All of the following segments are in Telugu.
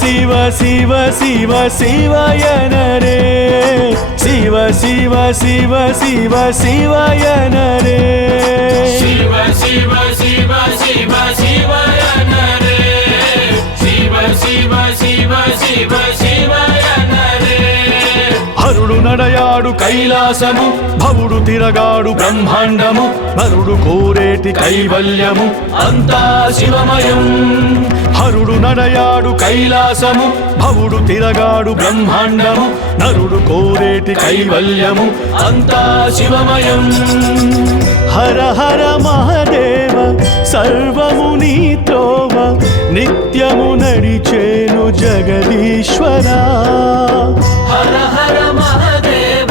శివ శివ శివ శివయనరే శివ శివ శివ శివ శివయనరే శివ శివ శివ శివ శివయనరే శివ శివ శివ శివ శివయనరే హరుడు నడయాడు కైలాసము భవుడు తిరగాడు బ్రహ్మాండము నరుడు కోరేటి కైవల్యము అంతా శివమయం. హరుడు నడయాడు కైలాసము భవుడు తిరగాడు బ్రహ్మాండము నరుడు కోరేటి కైవల్యము అంతా శివమయం. హర హర మహదేవ సర్వము నీ త్రోవ నిత్యము నడిచేను జగదీశ్వరా. హర హర మహదేవ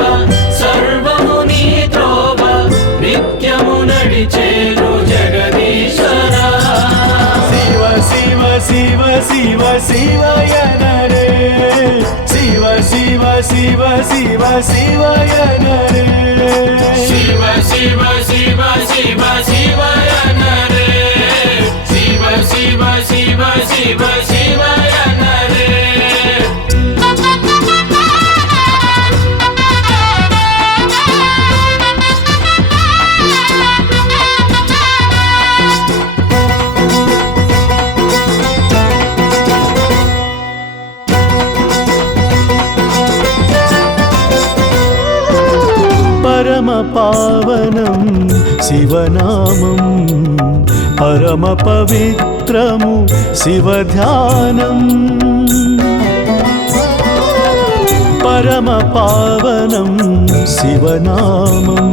సర్వము నీ త్రోవ నిత్యము నడిచేను జగదీశ్వరా. శివ శివ శివ శివ శివయనరే శివ శివ శివ శివ శివయనరే శివ శివ శివ శివ శివయనరే శివ శివ శివ శివ శివయనరే. పరమ పావనం శివనామం పరమ పవిత్రము శివధ్యానం. పరమ పావనం శివనామం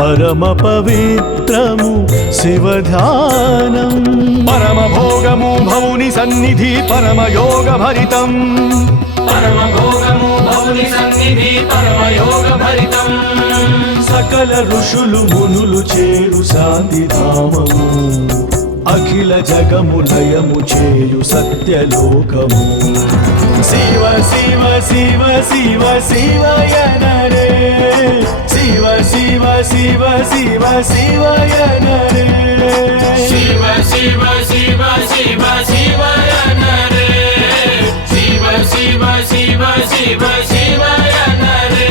పరమ పవిత్రము శివధ్యానం. పరమ భోగము భవుని సన్నిధి పరమ యోగ భరితం. పరమ భోగము భౌని సన్నిధి పరమ యోగ భరితం. సకల ఋషులు మునులు చేరు శాంతిధామము అఖిల జగము లయము చేయు సత్యలోకము. శివ శివ శివ శివ శివయనరే శివ శివ శివ శివ శివయనరే శివ శివ శివ శివ శివయనరే శివ శివ శివ శివ శివయనరే.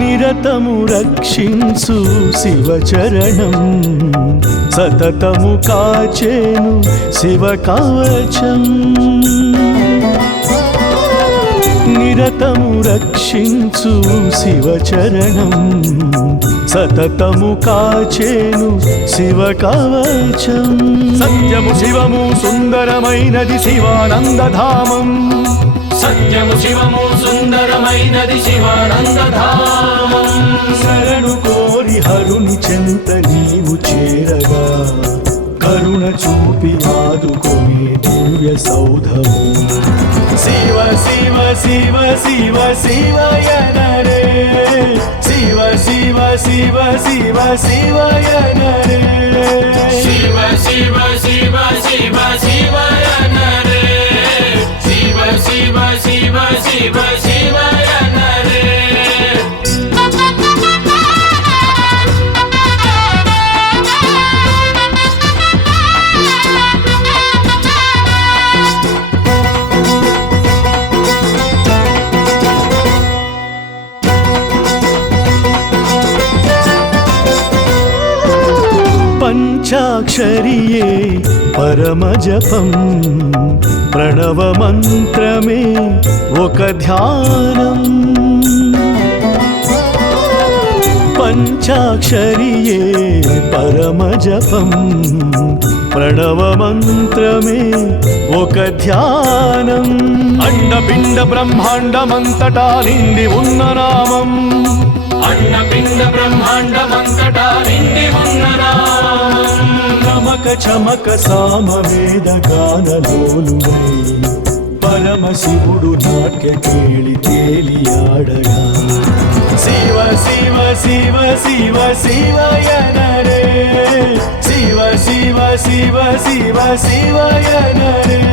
నిరతము రక్షించు శివచరణం సతతము కాచేను శివ కవచం. నిరతము రక్షించు శివచరణం సతతము కాచేను శివ కవచం. సత్యము శివము సుందరమైనది శివానందధామం. సత్యము శివము సుందరమైనది శివానందధామం. శరణు కోరి హరుని చెంత నీవు చేరగా కరుణ చూపి ఆదుకొని దివ్య సౌధము. శివ శివ శివ శివ శివయనరే శివ శివ శివ శివ శివయనరే శివ శివ శివ శివ శివయనరే శివ శివ శివ శివ శివయనరే. పంచాక్షరియే పరమ జపం ప్రణవ మంత్రమే ఒక ధ్యానం. పంచాక్షరియే పరమ జపం ప్రణవ మంత్రమే ఒక ధ్యానం. అండపిండ బ్రహ్మాండమంతటా నిండి ఉన్న నామం. అన్నపిండ బ్రహ్మాండమంతటా నిండి ఉన్న నామం. చమక చమక సామవేద గానలోలువై పరమ శివుడు నాట్య కేళి తేలియాడగా. శివ శివ శివ శివ శివయనరే శివ శివయ నరే